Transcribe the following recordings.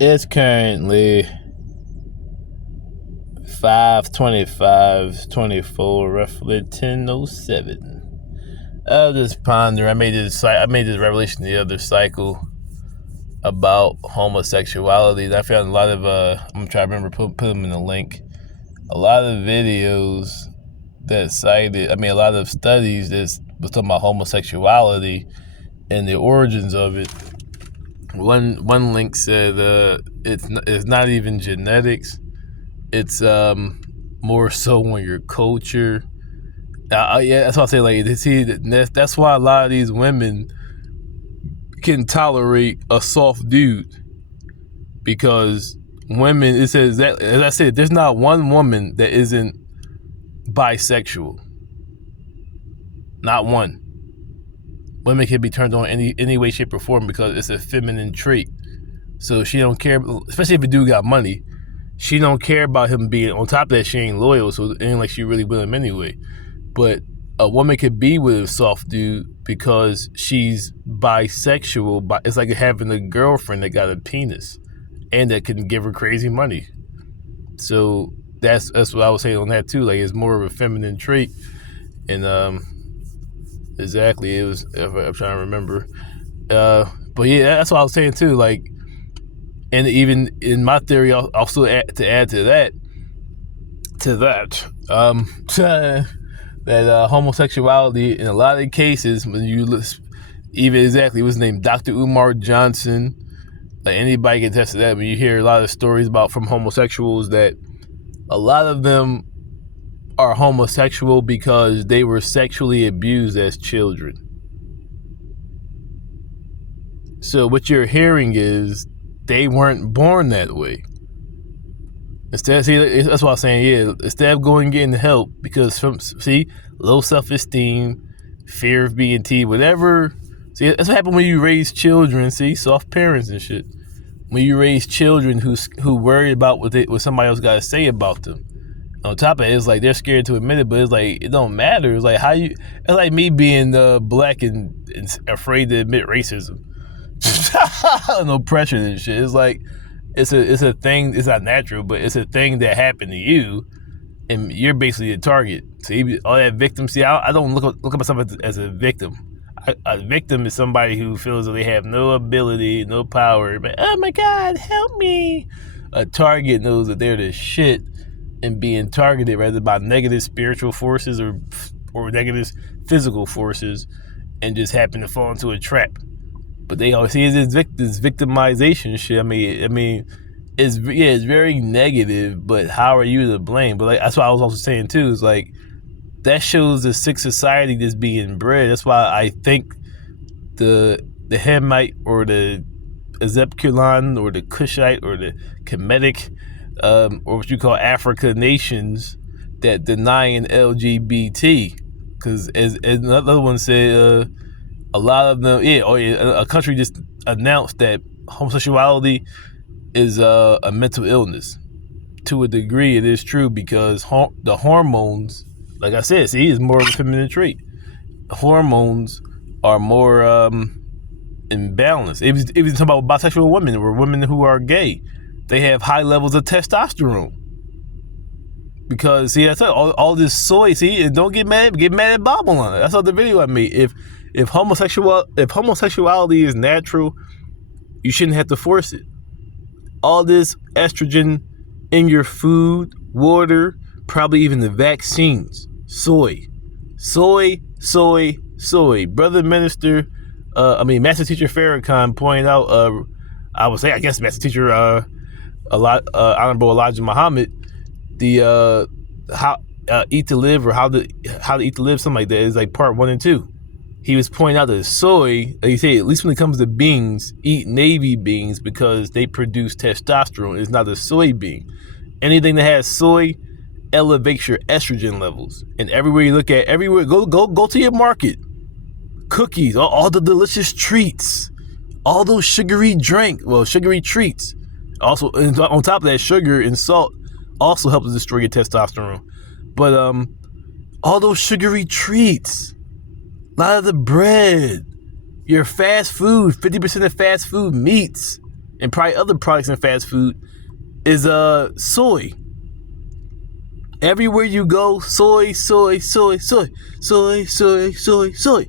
It's currently 5:25:24, roughly 10:07. I was just pondering. I made this revelation the other cycle about homosexuality. And I found a lot of I'm trying to remember put them in the link. A lot of videos that cited. a lot of studies that was talking about homosexuality and the origins of it. One link said it's not even genetics. It's more so on your culture. Yeah, that's why I say, like, see, that's why a lot of these women can tolerate a soft dude, because women, it says that, as I said, there's not one woman that isn't bisexual. Not one. Women can be turned on any way, shape, or form because it's a feminine trait. So she don't care, especially if a dude got money. She don't care about him being, on top of that, she ain't loyal, so it ain't like she really with him anyway. But a woman could be with a soft dude because she's bisexual. But it's like having a girlfriend that got a penis and that can give her crazy money. So that's what I was saying on that too. Like, it's more of a feminine trait. And exactly, it was, I'm trying to remember. But yeah, that's what I was saying too. Like, and even in my theory, also add to that, that homosexuality in a lot of cases, when you listen, even exactly what's his name, Dr. Umar Johnson, like, anybody can attest to that. When you hear a lot of stories from homosexuals, that a lot of them are homosexual because they were sexually abused as children. So what you're hearing is they weren't born that way. Instead, see, that's what I was saying. Yeah, instead of going and getting help, because low self-esteem, fear of being teased, whatever. See, that's what happens when you raise children. See, soft parents and shit. When you raise children who worry about what somebody else got to say about them. On top of it, it's like they're scared to admit it, but it's like it don't matter. It's like it's like me being black and afraid to admit racism. No pressure and shit. It's like it's a thing. It's not natural, but it's a thing that happened to you, and you're basically a target. So all that victim. See, I don't look at myself as a victim. A victim is somebody who feels that they have no ability, no power. But oh my God, help me! A target knows that they're the shit and being targeted rather by negative spiritual forces or negative physical forces, and just happen to fall into a trap. But they always see this victimization shit. I mean, it's very negative. But how are you to blame? But like, that's what I was also saying too. Is like, that shows the sick society that's being bred. That's why I think the Hamite or the Azepkulon or the Kushite or the Kemetic, or what you call Africa nations that denying LGBT, because as another one said, a lot of them, a country just announced that homosexuality is a mental illness. To a degree, it is true, because the hormones, like I said, see, is more of a feminine trait. Hormones are more imbalanced. If you talk about bisexual women or women who are gay, they have high levels of testosterone. Because, see, that's all this soy. See, and don't get mad at Babylon. That's not the video I made. If homosexuality is natural, you shouldn't have to force it. All this estrogen in your food, water, probably even the vaccines. Soy. Brother Minister, Master Teacher Farrakhan pointed out, Master Teacher, Honorable Elijah Muhammad, the how eat to live, or how to eat to live, something like that, is like part 1 and 2. He was pointing out that soy, like you say, at least when it comes to beans, eat navy beans because they produce testosterone. It's not a soybean. Anything that has soy elevates your estrogen levels. And everywhere you look at, go to your market. Cookies, all the delicious treats, all those sugary treats. Also, on top of that, sugar and salt also helps to destroy your testosterone. But all those sugary treats, a lot of the bread, your fast food, 50% of fast food meats and probably other products in fast food is soy. Everywhere you go, soy, soy, soy, soy, soy, soy, soy, soy.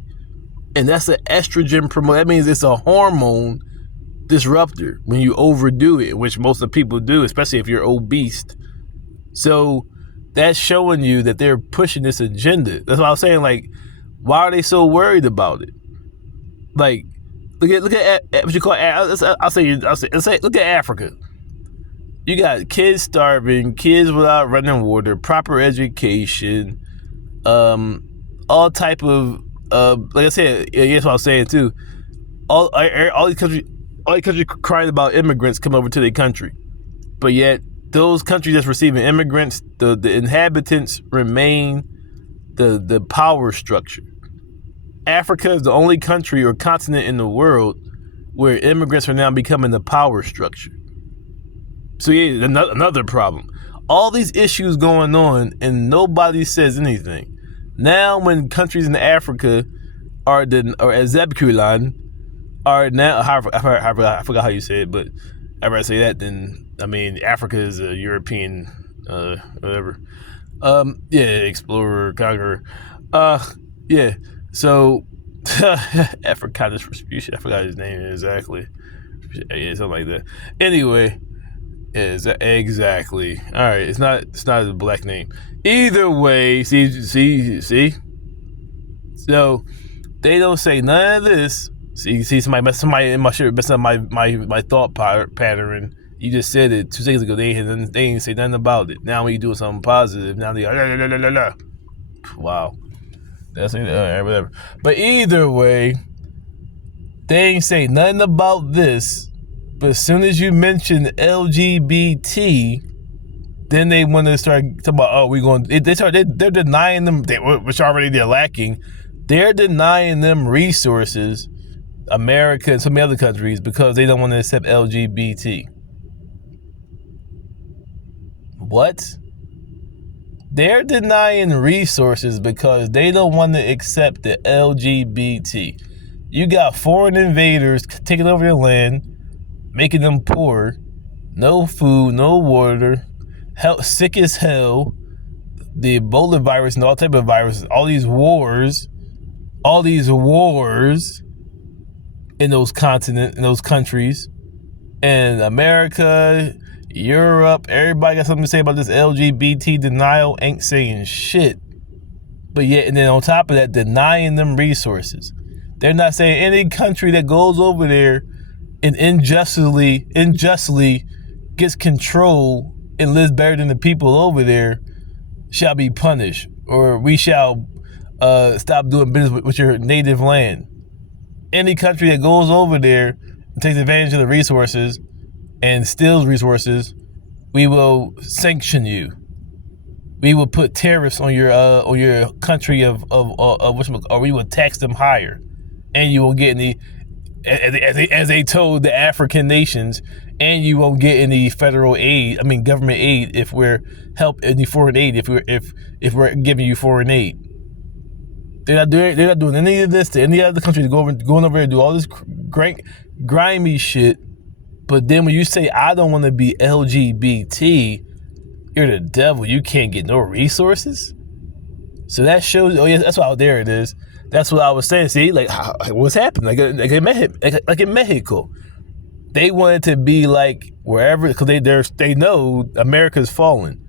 And that's an estrogen promoter. That means it's a hormone disruptor when you overdo it, which most of the people do, especially if you're obese. So that's showing you that they're pushing this agenda. That's what I was saying. Like, why are they so worried about it? Like, look at what you call. I'll say. Look at Africa. You got kids starving, kids without running water, proper education, all type of like I said. That's what I was saying too. All these countries crying about immigrants coming over to their country, but yet those countries that's receiving immigrants, the inhabitants remain the power structure. Africa is the only country or continent in the world where immigrants are now becoming the power structure. So yeah, another problem. All these issues going on and nobody says anything. Now when countries in Africa or at Zebkulan are now, I forgot how you say it, but I'd rather say that than, I mean, Africa is a European, whatever. Yeah, explorer, conqueror. Yeah, so Africanus Respucia, I forgot his name exactly. Yeah, something like that. Anyway, yeah, exactly. All right, it's not a black name. Either way, see. So they don't say none of this. See, somebody in my shirt messing up my thought pattern. You just said it 2 seconds ago. They ain't say nothing about it. Now when you doing something positive, now they la. Wow, that's whatever. But either way, they ain't say nothing about this. But as soon as you mention LGBT, then they want to start talking about, they're denying them, which already they're lacking. They're denying them resources, America and so many other countries, because they don't want to accept LGBT. What? They're denying resources because they don't want to accept the LGBT. You got foreign invaders taking over their land, making them poor, no food, no water, sick as hell, the Ebola virus and all type of viruses, all these wars in those continents, in those countries, and America, Europe, everybody got something to say about this LGBT denial, ain't saying shit. But yet, and then on top of that, denying them resources. They're not saying any country that goes over there and unjustly gets control and lives better than the people over there shall be punished, or we shall stop doing business with your native land. Any country that goes over there and takes advantage of the resources and steals resources, we will sanction you. We will put tariffs on your country or we will tax them higher, and you will get any, as they told the African nations, and you won't get any federal aid. I mean government aid if we're any foreign aid if we're giving you foreign aid. They're not doing any of this to any other country going over there and do all this grimy shit. But then when you say I don't want to be LGBT, you're the devil. You can't get no resources. So that shows. Oh yeah, that's why. There it is. That's what I was saying. See, like what's happening? Like in Mexico, they wanted to be like wherever, because they know America's fallen.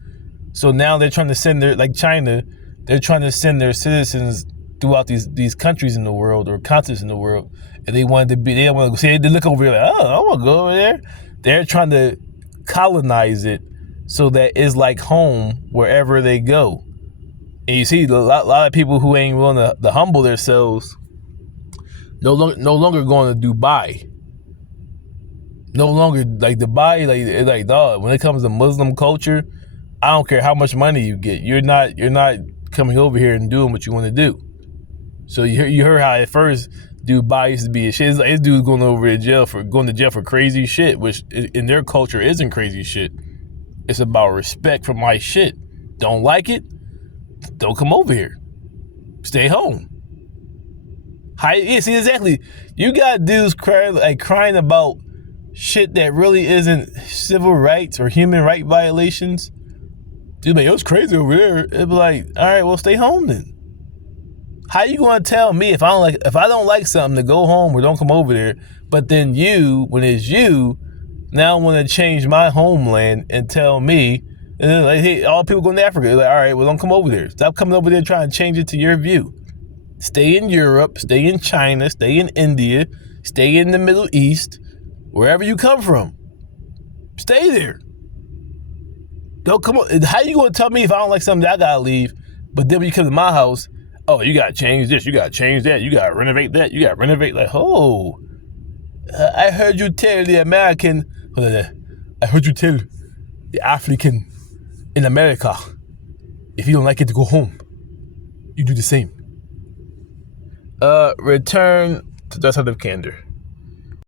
So now they're trying to send like China, they're trying to send their citizens throughout these countries in the world or continents in the world, and they don't want to see. They look over here like, oh, I want to go over there. They're trying to colonize it so that it's like home wherever they go. And you see a lot of people who ain't willing to humble themselves, no longer going to Dubai. No longer like Dubai, like dog. When it comes to Muslim culture, I don't care how much money you get. You're not coming over here and doing what you want to do. So you heard how at first Dubai used to be a shit. It's like this dude's going to jail for crazy shit, which in their culture isn't crazy shit. It's about respect for my shit. Don't like it? Don't come over here. Stay home. Yeah, see, exactly. You got dudes crying about shit that really isn't civil rights or human right violations, dude, like, it was crazy over there. It'd be like, all right, well, stay home then. How you gonna tell me if I don't like something to go home or don't come over there? But then you, when it's you, now want to change my homeland and tell me, and then like, hey, all people going to Africa. Like, all right, well, don't come over there. Stop coming over there trying to change it to your view. Stay in Europe, stay in China, stay in India, stay in the Middle East, wherever you come from. Stay there. Don't come on. How you gonna tell me if I don't like something that I gotta leave? But then when you come to my house, oh, you gotta change this, you gotta change that, you gotta renovate that, you gotta renovate. Like, oh, I heard you tell the American, I heard you tell the African in America, if you don't like it to go home, you do the same. Return to the side of candor.